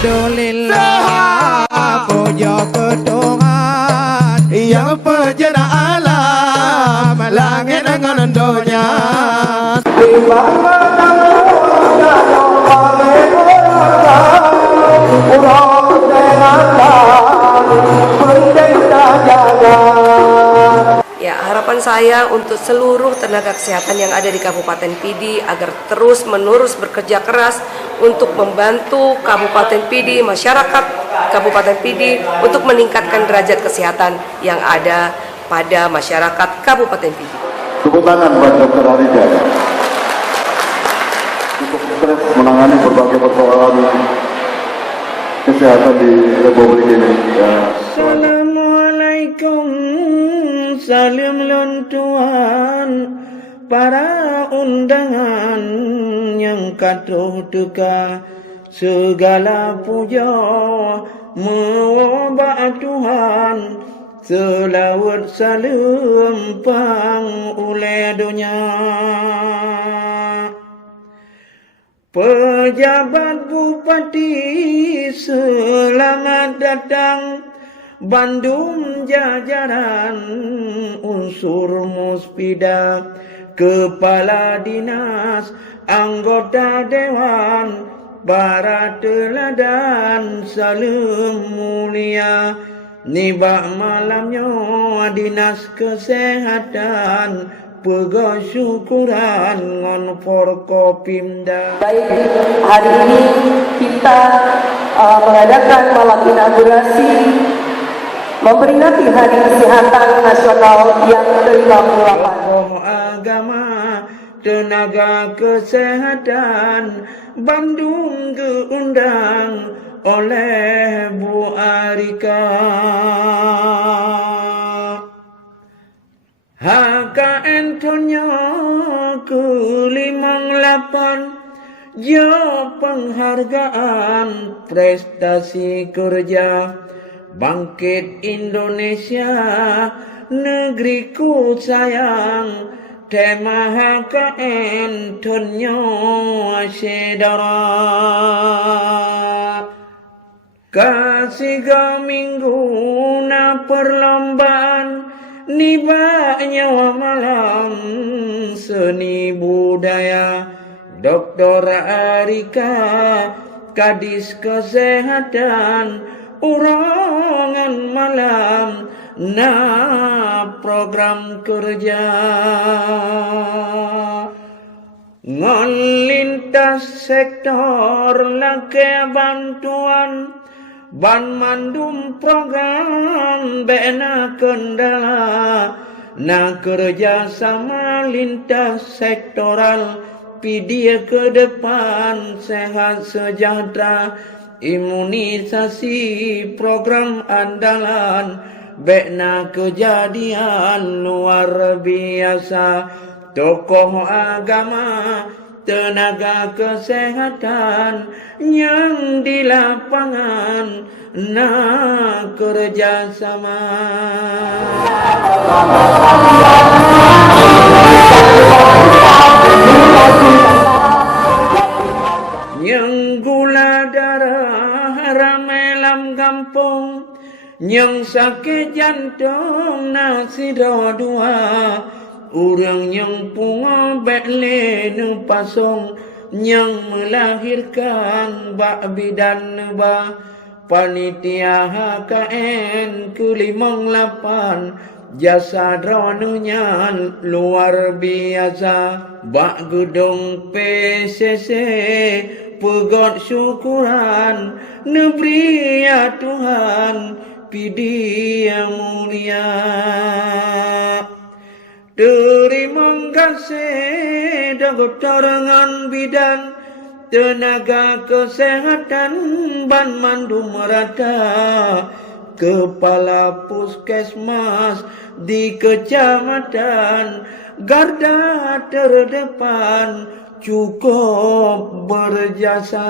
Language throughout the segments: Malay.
Alhamdulillah, puja ke Tuhan yang penjana alam, langit dengan dunia. Di mana ya, harapan saya untuk seluruh tenaga kesehatan yang ada di Kabupaten Pidi agar terus-menerus bekerja keras untuk membantu Kabupaten Pidi, masyarakat Kabupaten Pidi untuk meningkatkan derajat kesehatan yang ada pada masyarakat Kabupaten Pidi. Tepuk tangan buat Dr. Arija. Cukup stres menangani berbagai persoalan kesehatan di Republik Indonesia. Assalamualaikum, salam luntuan para undangan yang katuh duka, segala puja mewabak Tuhan, selawat salam pang oleh dunia. Pejabat Bupati selamat datang, Bandung jajaran unsur muspida, kepala dinas, anggota dewan, para teladan salam mulia. Nibak malamnya dinas kesehatan, pega syukuran ngon Forkopimda. Baik, hari ini kita mengadakan malam inaugurasi memperingati Hari Kesehatan Nasional yang ke-58. Tokoh agama, tenaga kesehatan, Bandung diundang oleh Bu Arika. HKN Tonyo ke-58, ya penghargaan prestasi kerja, bangkit Indonesia, negeriku sayang, tema HKN Tonyo Asyedara. Kasih minggu na perlombaan, niba nyawa malam seni budaya, Dr. Arika Kadis Kesehatan, urangan malam na program kerja. Ngon lintas sektor lake bantuan, ban mandum program bena kendala, na kerja sama lintas sektoral, Pidi ke depan sehat sejahtera, imunisasi program andalan, bena kejadian luar biasa. Tokoh agama, tenaga kesehatan yang di lapangan nak kerjasama. Yang gula darah ramai lam kampung, yang sakit jantung nasi dua, orang yang punga bekle nu pasong, yang melahirkan bak bidan ba, panitia HKN ke-58, jasa dronunya luar biasa, bak gedung PCC, pegot syukuran, nebri ya Tuhan, Pidi yang mulia. Terima kasih dokter dengan bidan, tenaga kesehatan ban mandum rata, kepala puskesmas di kecamatan, garda terdepan cukup berjasa.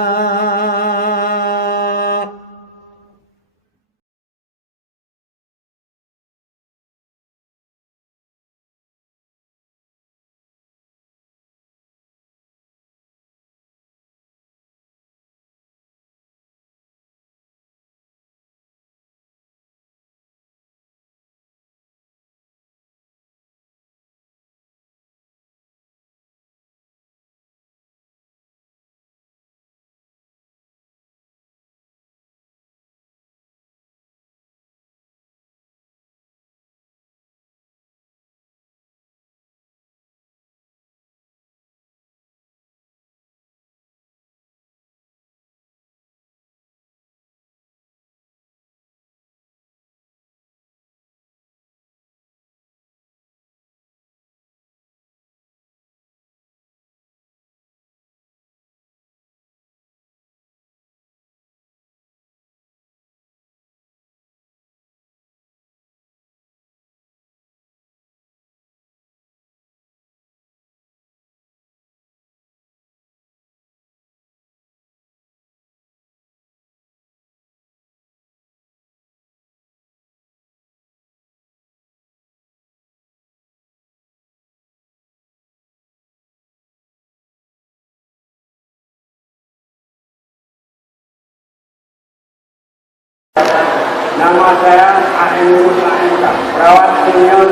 Nama saya A.M. Musa MK, perawat senior